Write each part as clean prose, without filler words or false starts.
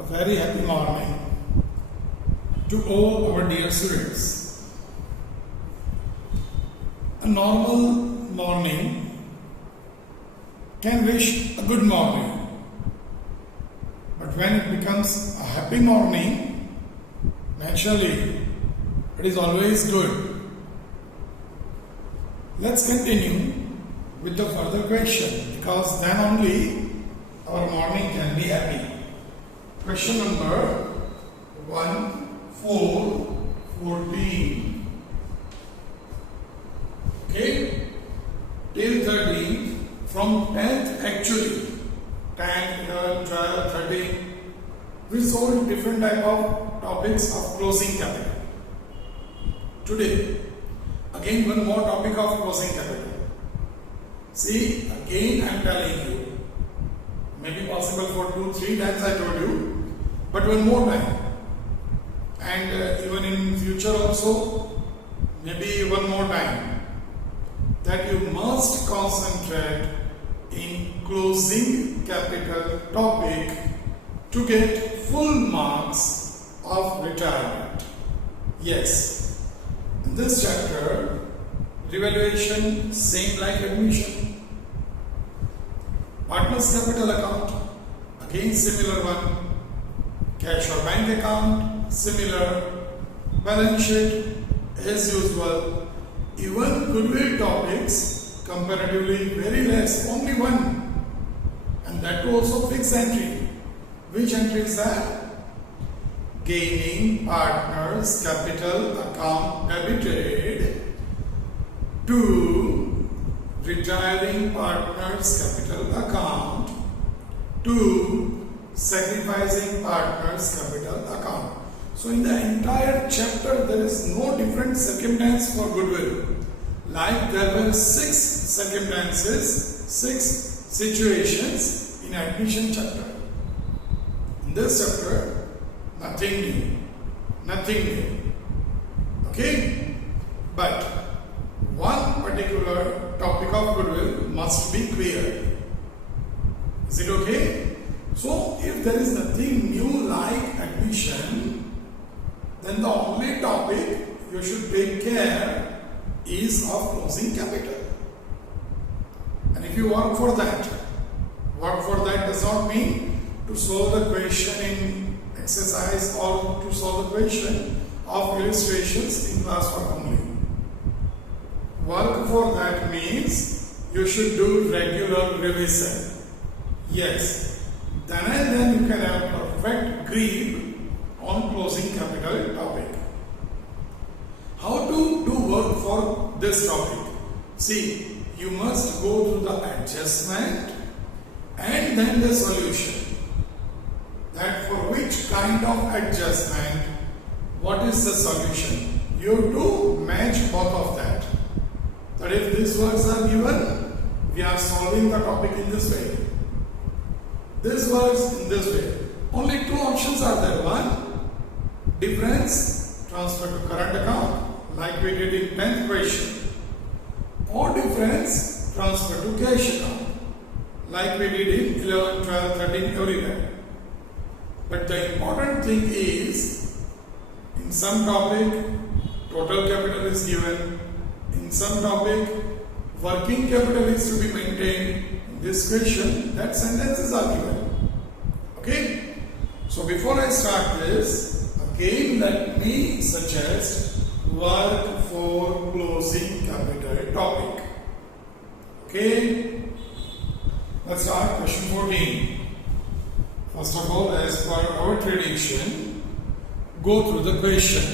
A very happy morning to all our dear students. A normal morning can wish a good morning, but when it becomes a happy morning, naturally it is always good. Let's continue with the further question, because then only our morning can be happy. Question number 1, 4, 14. Okay? Till 13, from 10th actually, 10, 11, 12, 13, we solved different type of topics of closing capital. Today, again one more topic of closing capital. See, again I am telling you, maybe possible for 2-3 times I told you, but one more time, and even in future also, maybe one more time, that you must concentrate in closing capital topic to get full marks of retirement. Yes, in this chapter, revaluation same like admission. Partners capital account, again similar one. Cash or bank account, similar. Balance sheet, as usual. Even goodwill topics, comparatively very less, only one. And that too also fixed entry. Which entry is that? Gaining partners capital account debited to retiring partners capital account to sacrificing partners capital account. So in the entire chapter there is no different circumstance for goodwill. Like there were 6 circumstances, 6 situations in admission chapter. In this chapter, nothing new. Nothing new. Okay? But one particular topic of goodwill must be clear. Is it okay? So, if there is nothing new like admission, then the only topic you should take care is of closing capital. And if you work for that does not mean to solve the question in exercise or to solve the question of illustrations in classwork only. Work for that means you should do regular revision. Yes, then and then you can have perfect grip on closing capital topic. How to do work for this topic? See, you must go through the adjustment and then the solution. That for which kind of adjustment, what is the solution? You have to match both of that. But if these words are given, we are solving the topic in this way. These words in this way. Only 2 options are there. One, difference, transfer to current account, like we did in 10th question. Or difference, transfer to cash account, like we did in 11, 12, 13, everywhere. But the important thing is, in some topic, total capital is given. In some topic, working capital is to be maintained. In this question, that sentences are given. Okay? So before I start this, again let me suggest work for closing capital topic. Okay? Let's start question 14. First of all, as per our tradition, go through the question.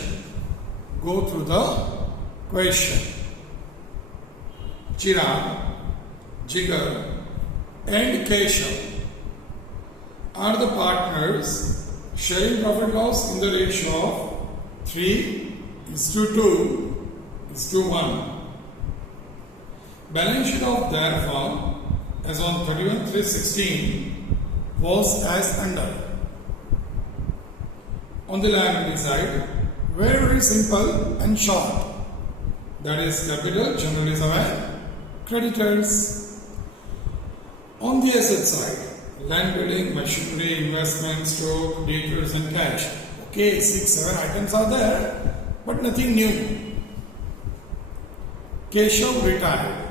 Go through the question. Chirag, Jigar and Keshav are the partners sharing profit loss in the ratio of 3:2:1. Balance sheet of their firm as on 31/3/16 was as under. On the liability side, very simple and short. That is capital, generally is aware, creditors. On the asset side, Land building, machinery, investment, stock, debtors and cash. Okay, 6-7 items are there, but nothing new. Keshav retired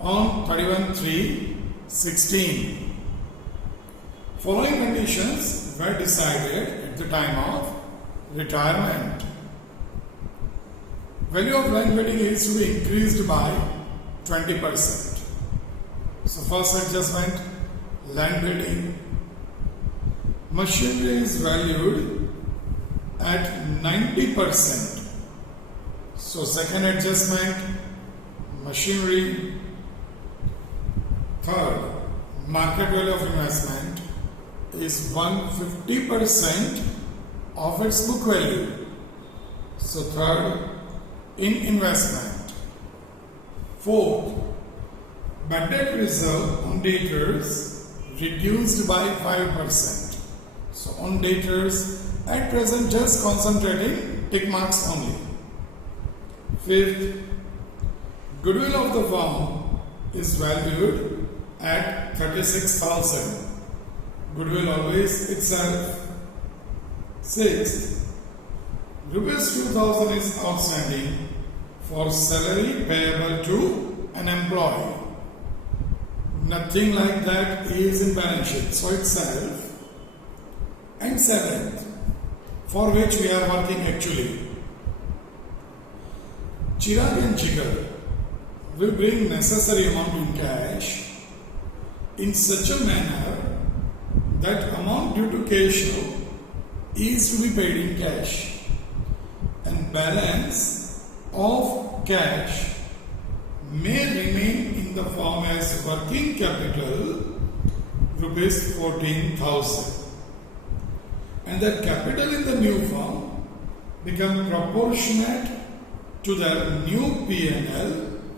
on 31/3/16. Following conditions were decided at the time of retirement. Value of land building is to be increased by 20%. So first adjustment, land building. Machinery is valued at 90%. So second adjustment, machinery. Third, market value of investment is 150% of its book value. So third, in investment. Fourth, bad debt reserve on debtors reduced by 5%. So on debtors at present just concentrating tick marks only. Fifth, goodwill of the firm is valued at 36,000. Goodwill always itself. Sixth, rupees 2,000 is outstanding for salary payable to an employee. Nothing like that is in balance sheet, so itself. And seventh, for which we are working actually, Chirag and Jigar will bring necessary amount in cash in such a manner that amount due to Keshav is to be paid in cash and balance of cash may remain in the form as working capital rupees 14,000, and that capital in the new firm become proportionate to their new P&L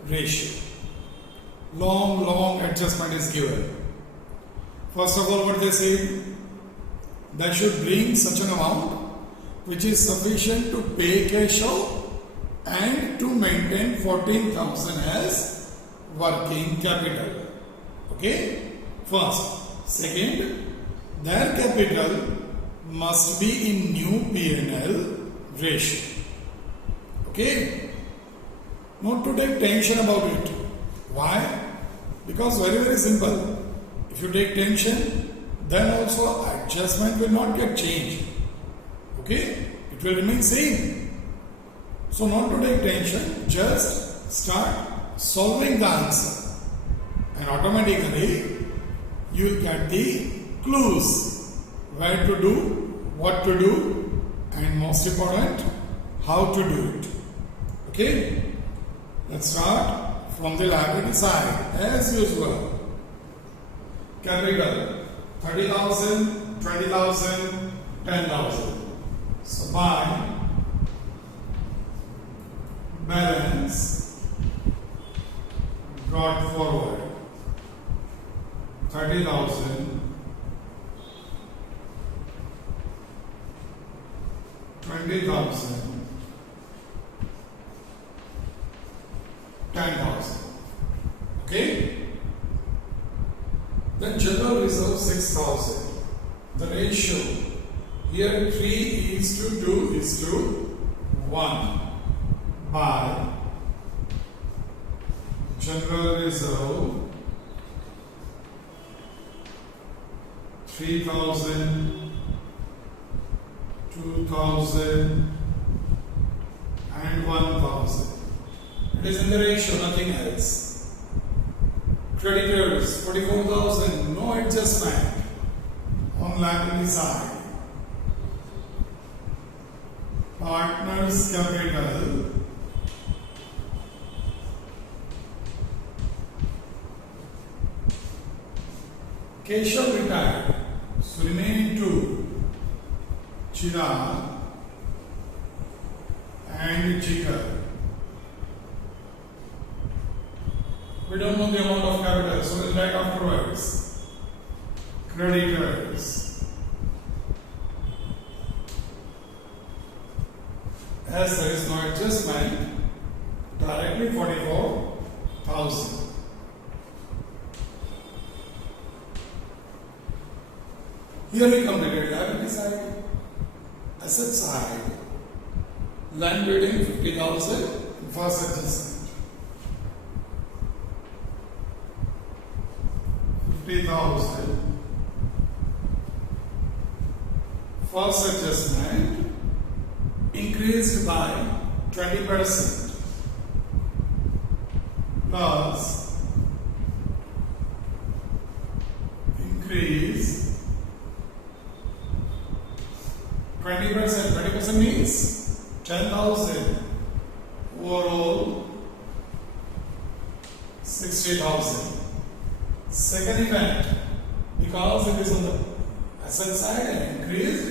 ratio. Long adjustment is given. First of all, what they say, they should bring such an amount which is sufficient to pay Keshav and to maintain 14,000 as working capital. Okay? First. Second, their capital must be in new P&L ratio. Okay? Not to take tension about it. Why? Because very simple. If you take tension, then also adjustment will not get changed. Okay? It will remain same. So not to take tension, just start solving the answer. And automatically you will get the clues. Where to do, what to do, and most important, how to do it. Okay? Let's start from the liability side as usual. Capital 30,000, 20,000, 10,000. So buy, balance, brought forward 30,000, 20,000, 10,000. Okay? Then general reserve 6,000. The ratio here 3 is to 2 is to 1 by general reserve 3,000, 2,000 and 1,000. It is in the ratio, nothing else. Creditors 44,000, no adjustment on liability side. Partners capital Keshav retired, so remaining two, Chirag and Jigar. We don't know the amount of capital, so we'll write afterwards. Creditors. As there is no adjustment, directly 44,000. Here we completed liability side. Asset side. Land building 50,000. First adjustment. 50,000. First adjustment increased by 20% plus increase 20%. 20% means 10,000. Overall 60,000. Second event, because it is on the asset side and increased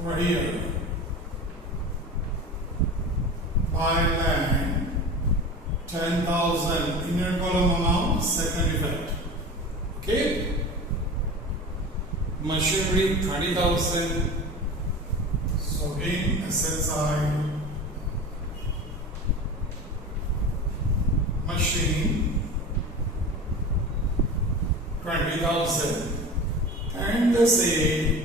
over here. Buy land 10,000 in your column amount, second effect. Okay? Machinery 30,000. So again, asset side. Machine 20,000. And they say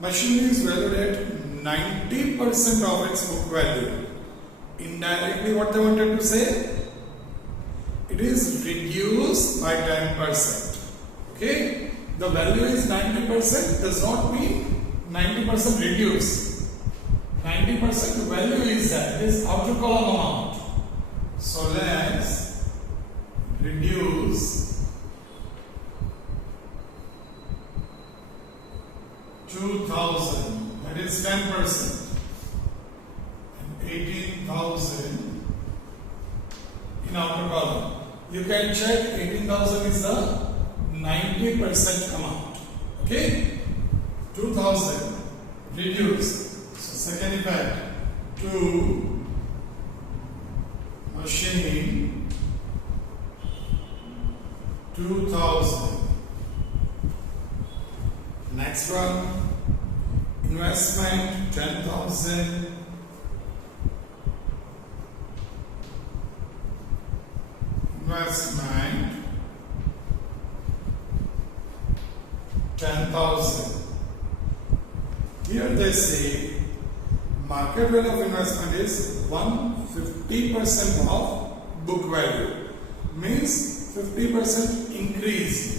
machinery is valued at 90% of its book value. Indirectly, what they wanted to say? It is reduced by 10%. Okay? The value is 90%, does not mean 90% reduced. 90% value is that, this outer column amount. So let's reduce 2,000, that is 10%, and 18,000 in outer column. You can check 18,000 is the 90% amount. Okay? 2,000 reduced. So second effect, 2 machine 2,000. Next one, investment 10,000. Investment 10,000. Here they say market value of investment is 150% of book value. Means 50% increase.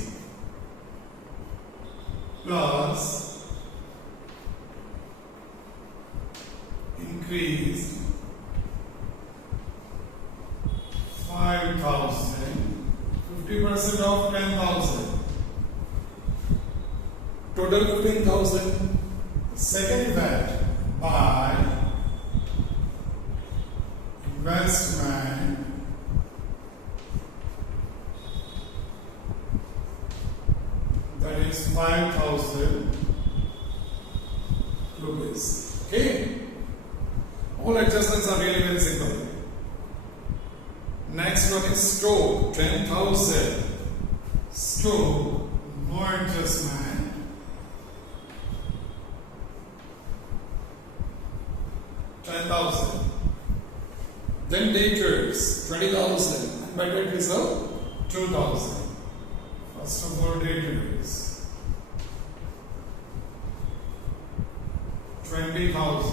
Plus increased 5,000, 50% of 10,000, total 15,000. Second event, by investment 5,000 rupees. Okay? All adjustments are really very simple. Next one is store 10,000. Store, no adjustment. 10,000. Then debtors 20,000 and by debt reserve 2,000. First of all, debtors 20,000.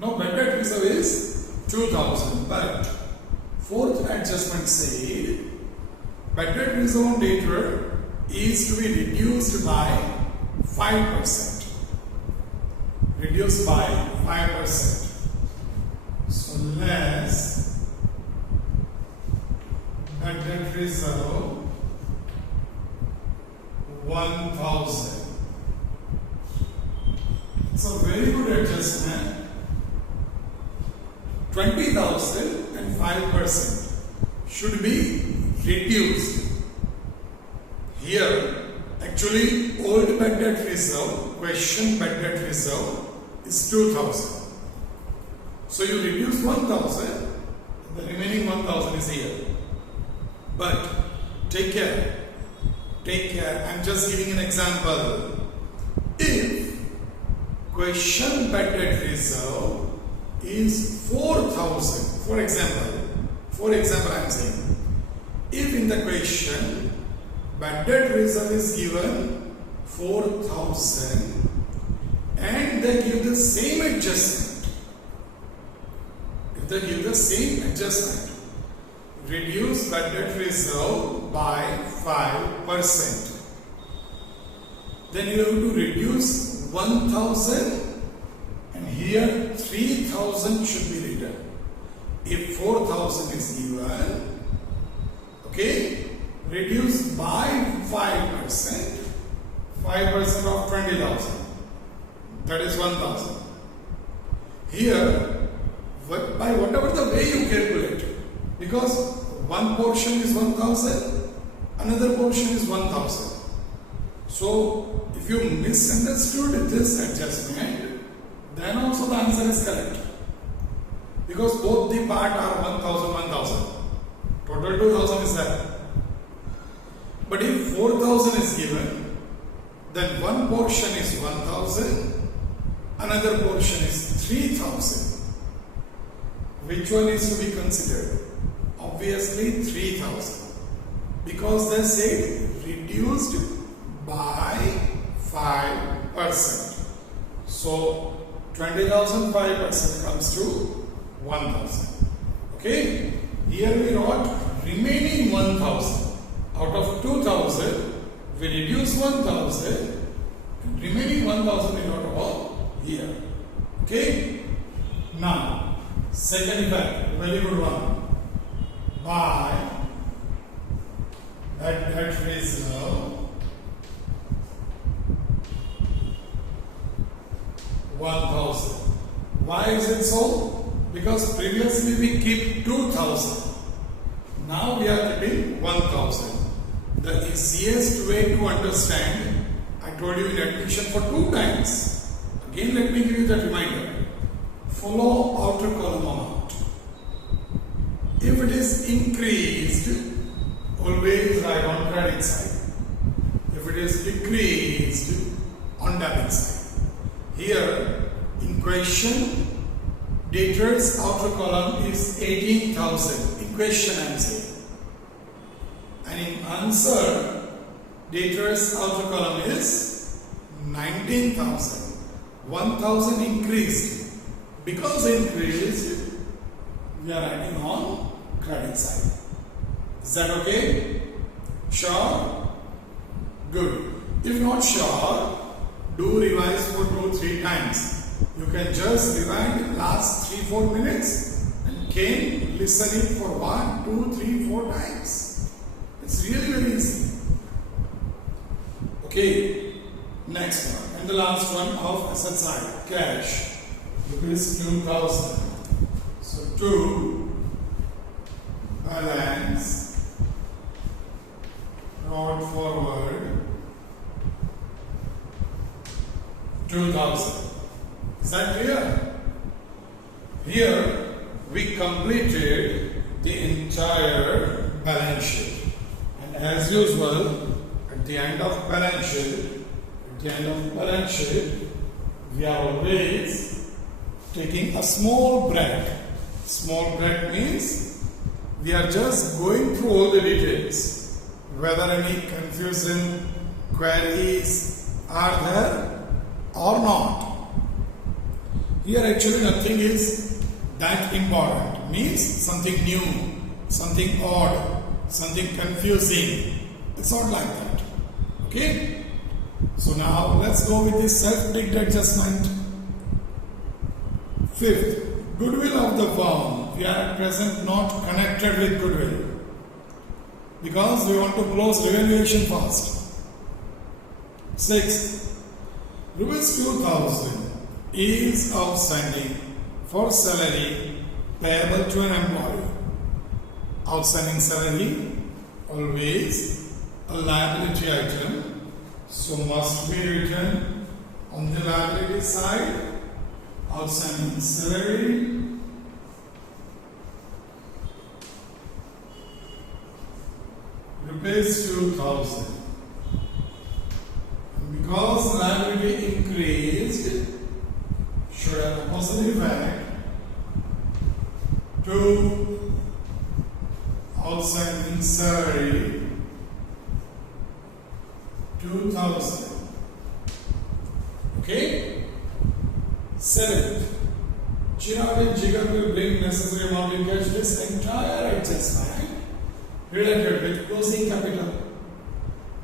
Now, bad debt reserve is 2,000. But fourth adjustment said bad debt reserve on debtor is to be reduced by 5%. Reduced by 5%. So less bad debt reserve 1,000. It's a very good adjustment. 20,000 and 5% should be reduced. Here, actually, old bad debt reserve, question bad debt reserve is 2,000. So you reduce 1,000, the remaining 1,000 is here. But take care. Take care. I'm just giving an example. If question bad debt reserve is 4,000, for example, I'm saying, if in the question bad debt reserve is given 4,000 and they give the same adjustment. If they give the same adjustment, reduce bad debt reserve by 5%. Then you have to reduce 1,000 and here 3,000 should be written. If 4,000 is given, okay, reduce by 5%, 5% of 20,000, that is 1,000. Here, by whatever the way you calculate, because one portion is 1,000, another portion is 1,000. So, if you misunderstood this adjustment, then also the answer is correct. Because both the part are 1,000, 1,000. Total 2,000 is there. But if 4,000 is given, then one portion is 1,000, another portion is 3,000. Which one is to be considered? Obviously 3,000. Because they said reduced by 5%. So 20,000 5% comes to 1,000. Okay? Here we wrote remaining 1,000. Out of 2,000, we reduce 1,000. And remaining 1,000 we wrote about here. Okay? Now, second effect, very good one. By bad debt reserve 1,000. Why is it so? Because previously we keep 2,000. Now we are keeping 1,000. The easiest way to understand, I told you in addition for 2 times. Again, let me give you that reminder. Follow outer column amount. If it is increased, always write on credit side. If it is decreased, on debit side. Here, in question, debtors outer column is 18,000. In question I am saying. And in answer, debtors outer column is 19,000. 1,000 increased. Because increased, we are writing on credit side. Is that okay? Sure? Good. If not sure, do revise for 2-3 times. You can just rewind last 3-4 minutes and can listen it for 1, 2, 3, 4 times. It's really very easy. Okay, next one and the last one of asset side, cash. Rupees 2,000. So 2 balance brought forward 2,000. Is that clear? Here we completed the entire balance sheet, and as usual, at the end of balance sheet, we are always taking a small break. Small break means we are just going through all the details, whether any confusion, queries are there or not. Here actually nothing is that important. Means something new, something odd, something confusing. It's not like that. Okay? So now let's go with the self-linked adjustment. Fifth, goodwill of the firm. We are at present not connected with goodwill because we want to close revaluation first. Sixth, rupees 2,000 is outstanding for salary payable to an employee. Outstanding salary, always a liability item, so must be written on the liability side. Outstanding salary rupees 2,000. Because liability increased, should have a positive effect to outstanding salary 2,000. Okay? 7th, Chirag and Jigar will bring necessary amount in cash. This entire adjustment related with closing capital,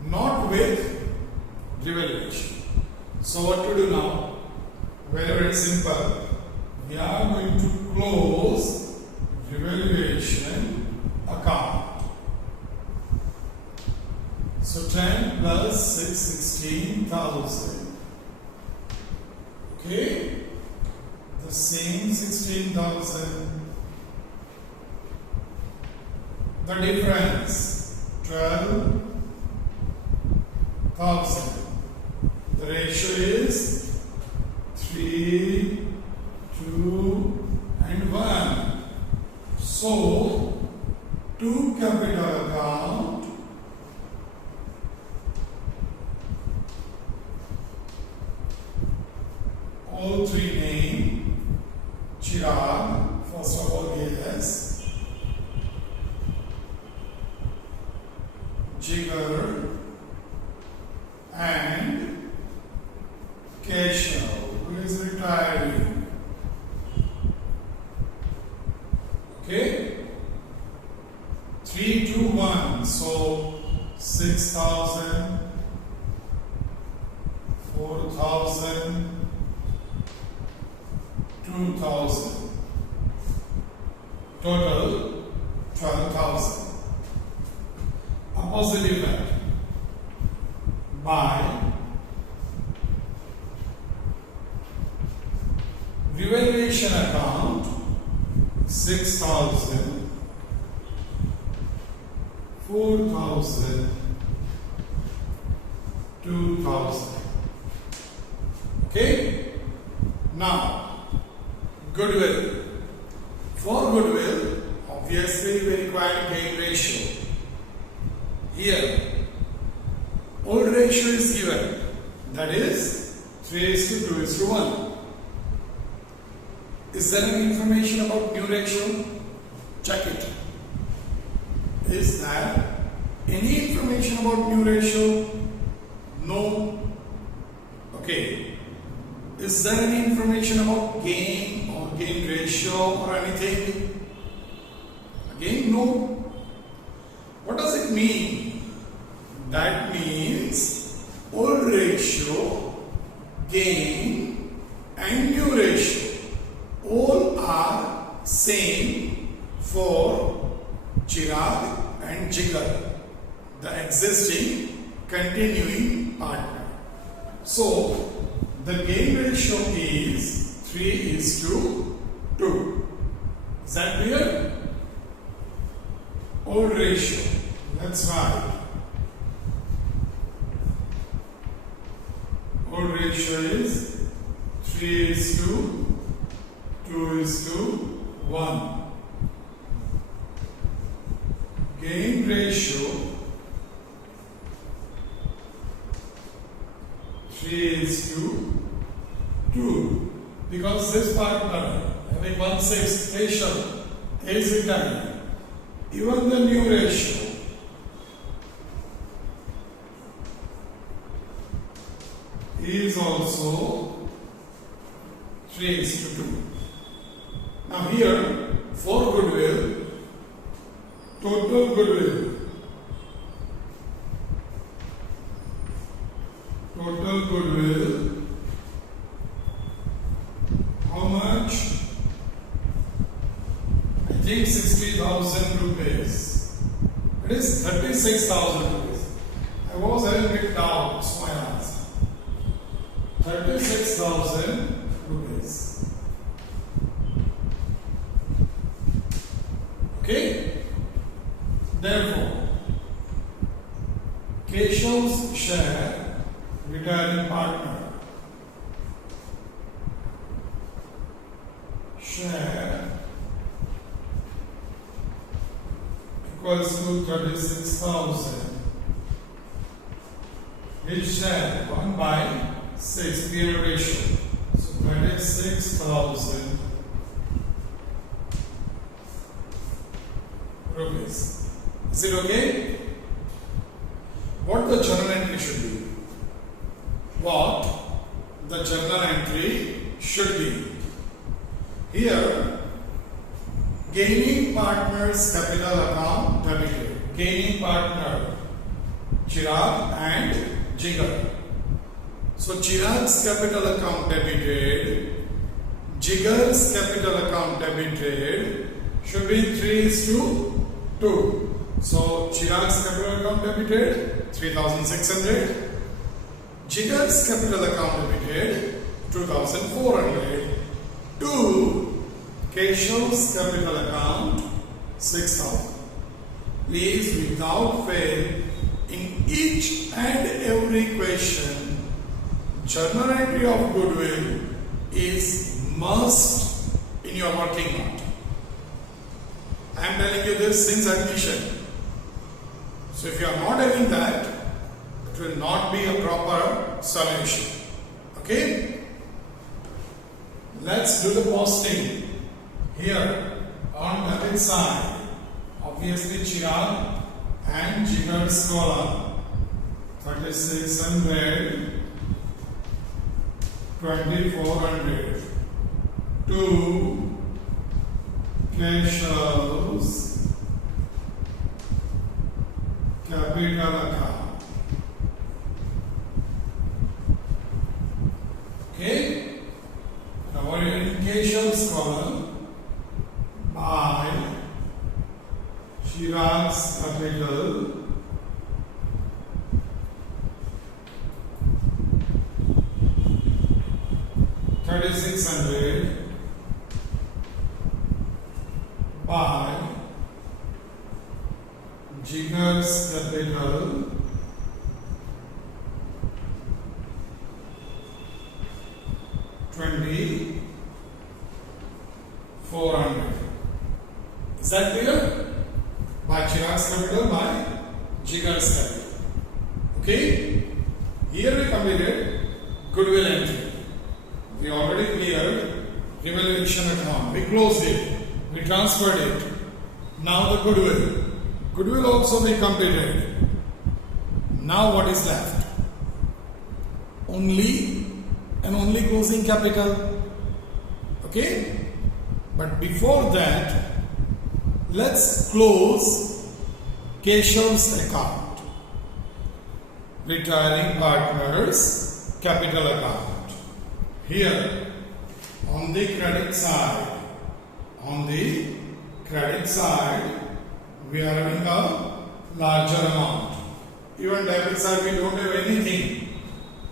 not with revaluation. So what to do now? Very, very simple. We are going to close revaluation account. So 10 plus 6, 16,000. Okay? The same 16,000. The difference 12,000. The ratio is 3, 2 and 1. So to capital account all three name Chirag, first of all yes, Jigar and Keshav, who is retiring. Okay? 3, 2, 1. So 6,000, 4,000, 2,000. Total 12,000. Opposite effect. By revaluation account 6,000, 4,000, 2,000. Okay? Now, goodwill. For goodwill, obviously we require gain ratio. Here, old ratio is given, that is 3:2:1. Is there any information about new ratio? Check it. Is there any information about new ratio? No. Okay. Is there any information about gain or gain ratio or anything? Again, no. What does it mean? That means old ratio, gain and new ratio all are same for Chirag and Jigar, the existing continuing partner. So the gain ratio is 3:2. Is that clear? Old ratio. Let's write. Old ratio is 3:2:1. Gain ratio 3:2. Because this partner having 1/6 ratio is retiring. Even the new ratio is also 3:2. Now here, for goodwill, total goodwill, how much? I think 60,000 rupees. It is 36,000 rupees. I was having a bit doubt, so I asked. 36,000 rupees. Okay? Therefore, Keshav's share, retiring partner, share equals to 36,000. His share 1/6 peer ratio. So 36,000 rupees. Is it okay? What the journal entry should be? what the journal entry should be. Here, gaining partners capital account debited. Gaining partner Chirag and Jigar. So Chirag's capital account debited, Jigar's capital account debited should be 3:2. So Chirag's capital account debited 3,600. Jigar's capital account debited 2,400 to Keshav's capital account 6,000. Please, without fail, in each and every question, journal entry of goodwill is must in your working note. I am telling you this since admission. So if you are not having that, it will not be a proper solution. Okay? Let's do the posting. Here on debit side, obviously Chirag and Jigar's column 3,600, 2,400 to Keshav's capital account. Okay? Now what are in Keshav's column? By Chirag's capital $3,600 by Jigar's capital $2,400. Is that clear? By Chirag's capital, by Jigar's capital. Okay? Here we completed goodwill entry. We already cleared revaluation account. We closed it. We transferred it. Now the goodwill. Goodwill also we completed. Now what is left? Only and only closing capital. Okay? But before that, let's close Keshav's account. Retiring partners capital account. Here on the credit side, we are having a larger amount. Even debit side we don't have anything.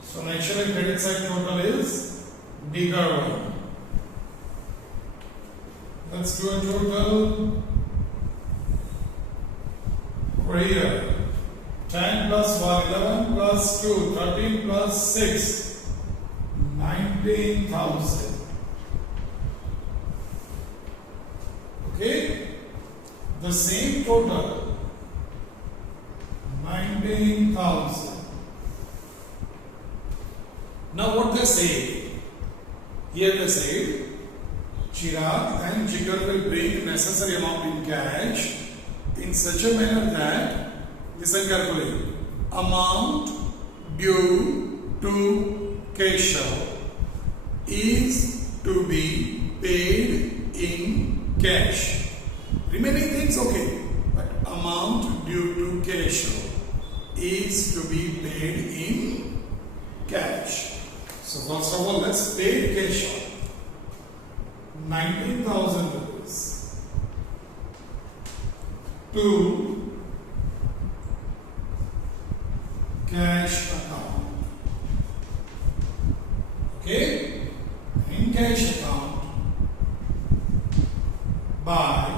So naturally credit side total is bigger one. Let's do a total over here. 10 plus 1, 11 plus 2, 13 plus 6, 19,000. Okay? The same total, 19,000. Now what they say? Here they say, Chirag and Jigar will bring necessary amount in cash in such a manner that, listen carefully, amount due to Keshav is to be paid in cash. Remaining things okay, but amount due to Keshav is to be paid in cash. So first of all, let's pay Keshav 19,000 rupees to cash account. Okay? In cash account by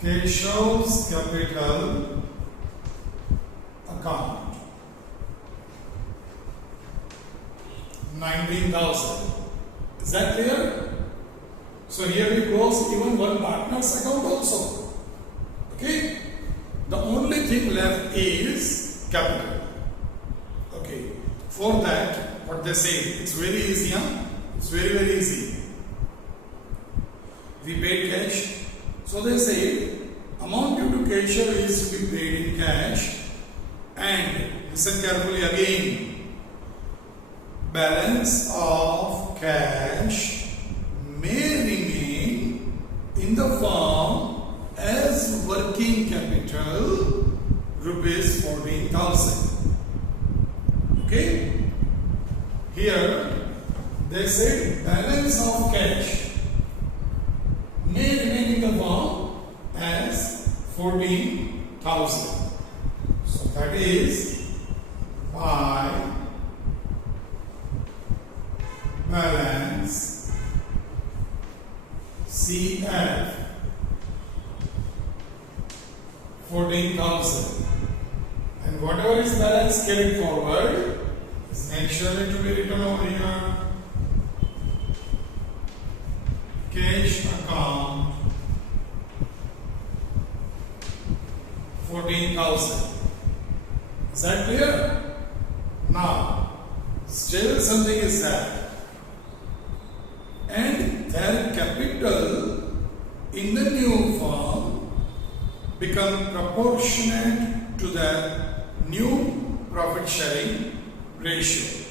Keshav's capital account. 19,000. Is that clear? So here we close even one partner's account also. Okay? The only thing left is capital. Okay. For that, what they say, it's very easy, huh? It's very, very easy. We paid cash. So they say amount due to Keshav is to be paid in cash, and listen carefully again. Balance of cash may remain in the firm as working capital rupees 14,000. Okay? Here they say balance of cash may remain in the firm as 14,000. So that is by balance CF 14,000, and whatever is balance carried forward is naturally to be written over here. Cash account 14,000. Is that clear? Now, still something is there, and their capital in the new firm become proportionate to the new profit sharing ratio.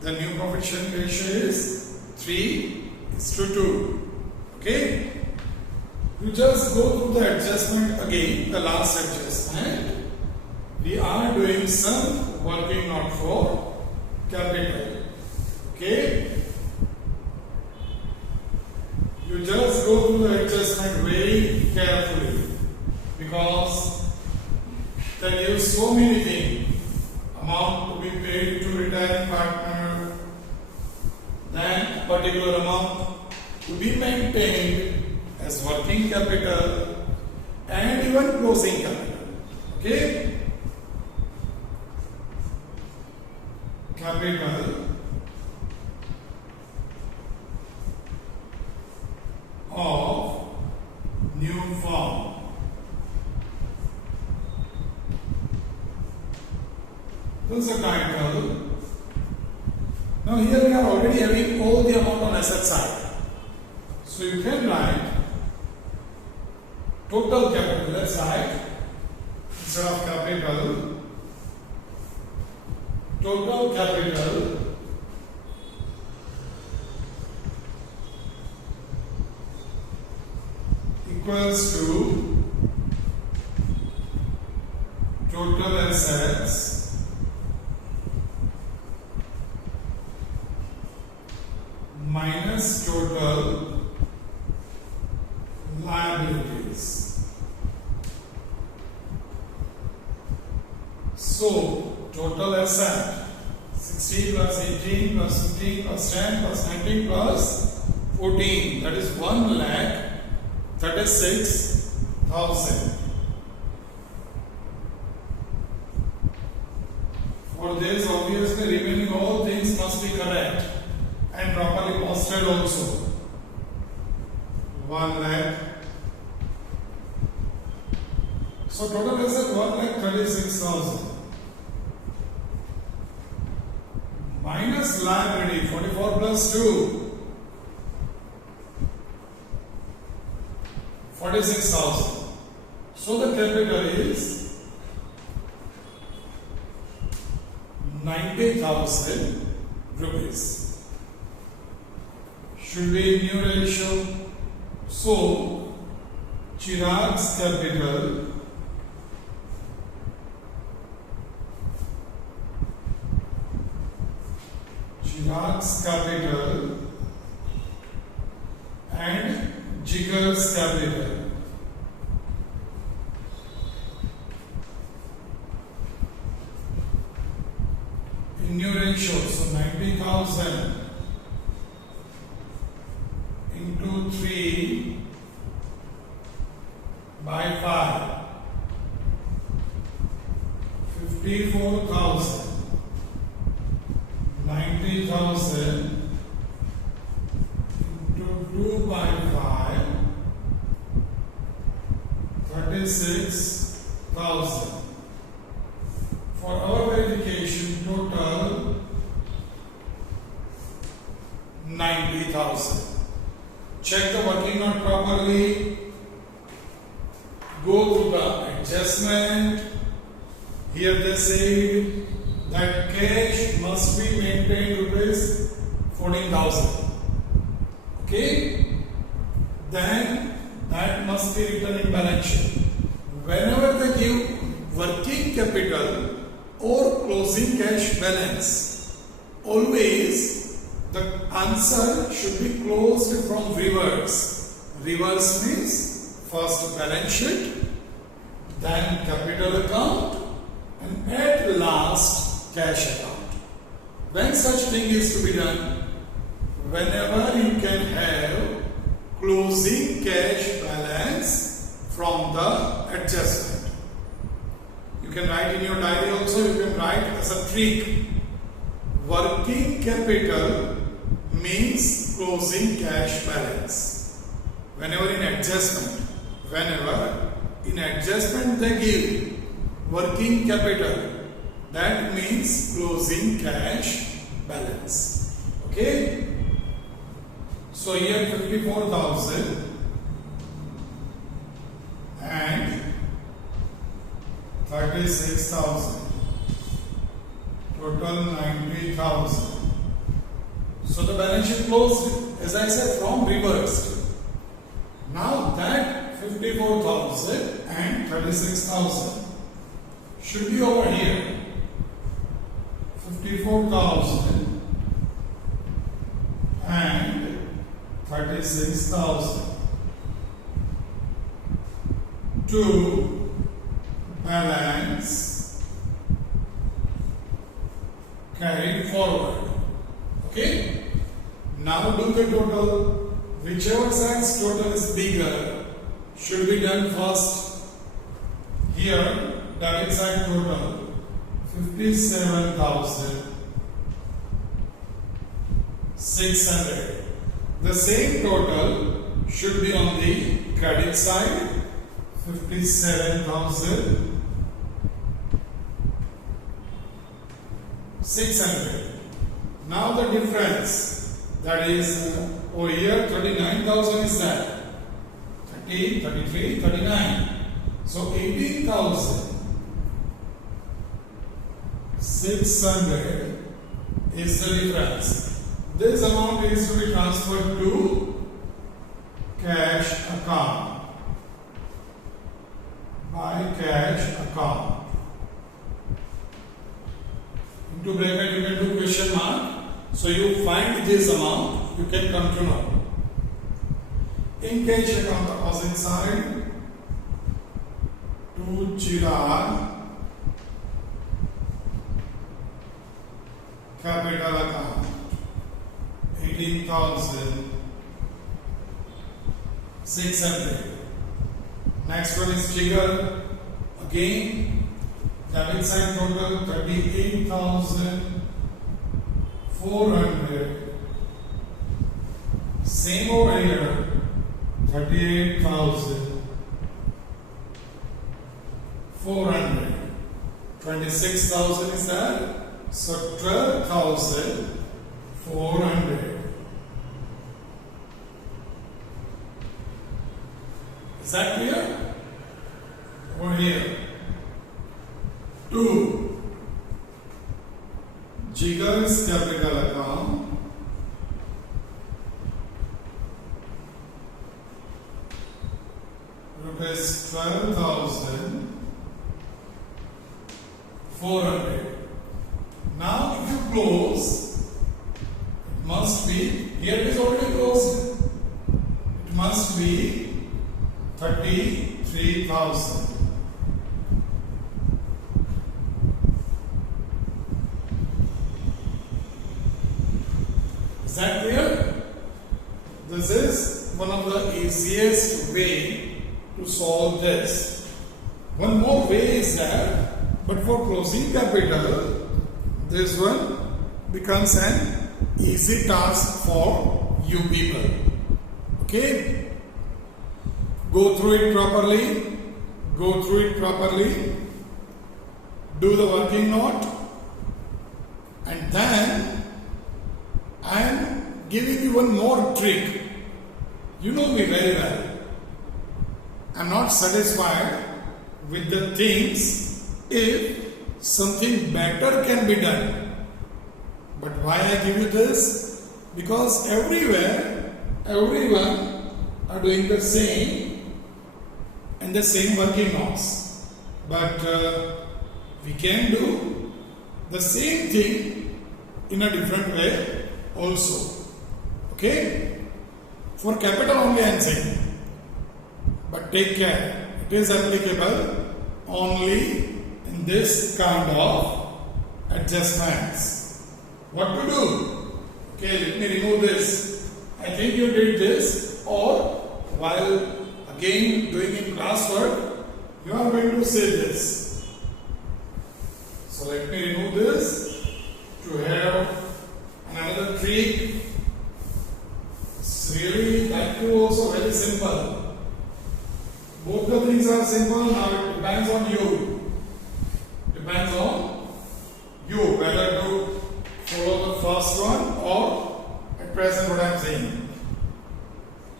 The new profit sharing ratio is 3:2. Okay? You just go through the adjustment again, the last adjustment. We are doing some working not for capital. Okay? You just go through the adjustment very carefully, because they give so many things. Amount to be paid to retiring partner, then a particular amount to be maintained as working capital, and even closing capital. Okay? Capital of new firm. This is a title. Now here we are already having all the amount on asset side. So you can write total capital. Let's write, instead of capital, total capital equals to total assets minus total liabilities. So total asset 16 plus 18 plus 15 plus 10 plus 19 plus 14, that is 1,36,000. For this, obviously remaining all things must be correct and properly posted also. 1 lakh. So total asset 1,36,000 minus liability 44 plus 2 46,000. So the capital is 90,000 rupees. Should be new ratio. So Chirag's capital and Jigar's capital in new ratio. So 90,000 into 3 by 5, 54,000. 90,000 into 2 by 5, 36,000. For our verification, total 90,000. Check the working note properly. go through the adjustment. Here they say that cash must be maintained rupees 14,000. Okay? Then that must be written in balance sheet. Whenever they give working capital or closing cash balance, always the answer should be closed from reverse. Reverse means first balance sheet, then capital account, and at last cash account. When such thing is to be done, whenever you can have closing cash balance from the adjustment. You can write in your diary also, you can write as a trick. Working capital means closing cash balance. Whenever in adjustment they give working capital, that means closing cash balance. Okay? So here 54,000 and 36,000, total 90,000. So the balance sheet closed, as I said, from reversed. Now that 54,000 and 36,000 should be over here. 54,000 and 36,000 to balance carried forward. Okay? Now do the total. Whichever side's total is bigger should be done first. Here, debit side total 57,600. The same total should be on the credit side, 57,600. Now the difference, that is over here 39,000 is that 30, 33, 39. So 18,600 is the difference. This amount is to be transferred to cash account by cash account. Into bracket you can do question mark. So you find this amount, you can come to know. In cash account, the opposite side, to Chirag, capital account, 18,600. Next one is Jigger, again, debit side total 38,400. Same over here, 38,400. 26,000 is there, so 12,400. Is that clear? Over here. 2. Jigger's capital account. Rupees 12,400. Now if you close, it must be, here it is already closed, it must be 33,000. Is that clear? This is one of the easiest way to solve this. One more way is there, but for closing capital, this one becomes an easy task for you people. Okay? Go through it properly. Do the working note. And then I am giving you one more trick. You know me very well. I'm not satisfied with the things if something better can be done. But why I give you this? Because everywhere, everyone are doing the same and the same working hours. But we can do the same thing in a different way also. Okay? For capital only I am saying. But take care. It is applicable only in this kind of adjustments. What to do? Okay, let me remove this. I think you did this, or while again doing in classwork, you are going to say this. So let me remove this to have another trick. It's really that too also very simple. Both the things are simple. Now it depends on you. Depends on you whether to follow the first one or at present what I am saying.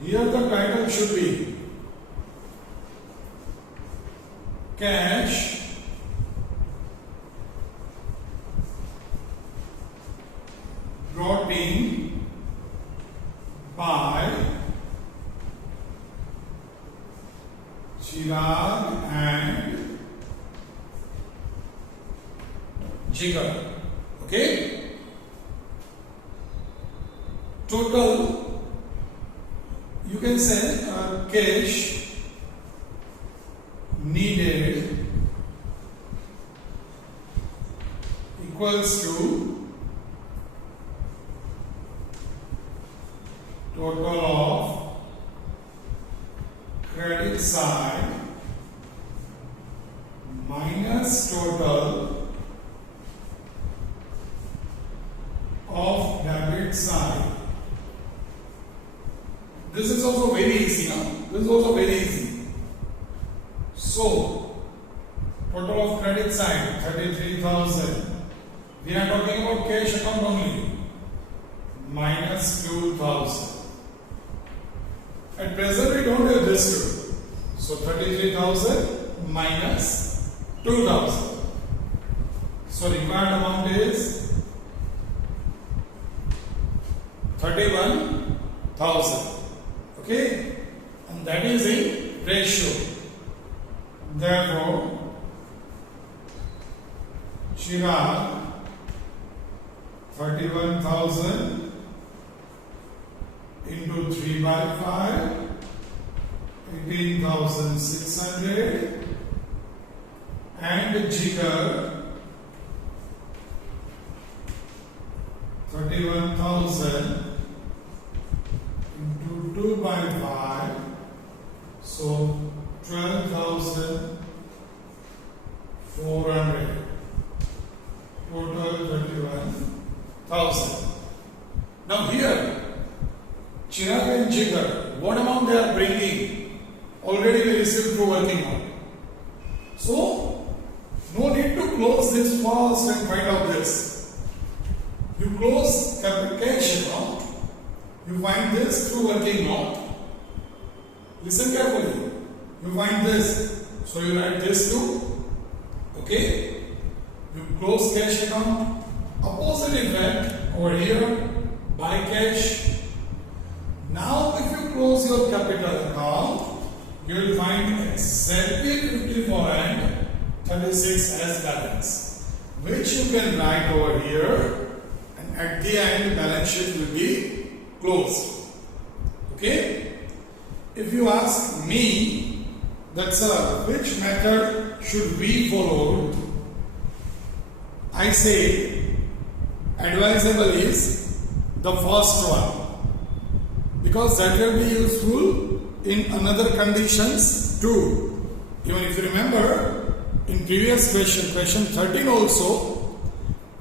Here the title should be Cash brought in by Chirag and Jigar. Okay? Total, you can say cash needed equals to total of credit side minus total of debit side. This is also very easy now. This is also very easy. So, total of credit side 33,000. We are talking about cash account only. Minus 2,000. At present we don't have this two. So 33,000 minus 2,000. So required amount is 31,000. Okay? And that is in ratio. Therefore, Chirag 31,000 into 3 by 5, 18,600, and Jigar 31,000 into 2 by 5, so 12,400. Total 31,000. Now here, Chirag and Jigar, what amount they are bringing? Already we received through working out. So, no need to close this fast and find out this. You close cash account, you find this through working out. Listen carefully. You find this, so you write this too. Okay? You close cash account. Opposite effect over here, buy cash. Now, if you close your capital account, you will find exactly 54 and 36 as balance, which you can write over here, and at the end, balance sheet will be closed. Okay? If you ask me that, sir, which method should we follow? I say advisable is the first one, because that will be useful in another conditions too. Even if you remember in previous question 13 also,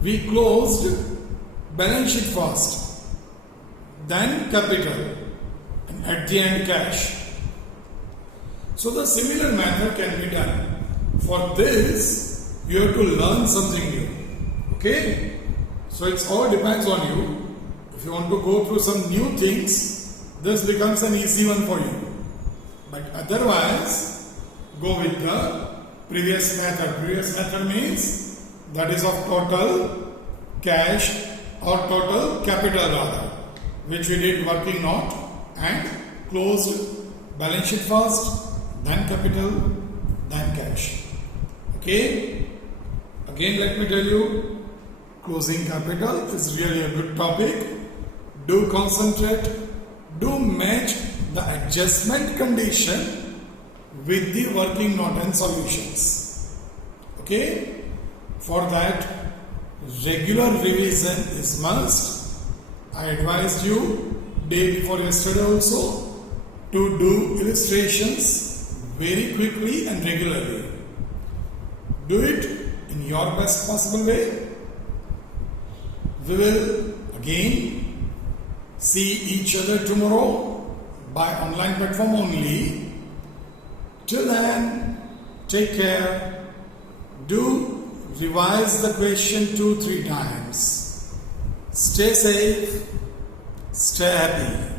we closed balance sheet first, then capital, and at the end cash. So the similar method can be done. For this, you have to learn something new. Okay? So it all depends on you. If you want to go through some new things, this becomes an easy one for you. But otherwise, go with the previous method. Previous method means that is of total cash or total capital rather, which we did working note and closed balance sheet first, then capital, then cash. Okay? Again, let me tell you, closing capital is really a good topic. Do concentrate, do match the adjustment condition with the working note and solutions. Okay? For that, regular revision is must. I advised you day before yesterday also to do illustrations very quickly and regularly. Do it in your best possible way. We will again see each other tomorrow by online platform only. Till then, take care. Do revise the question 2-3 times. Stay safe. Stay happy.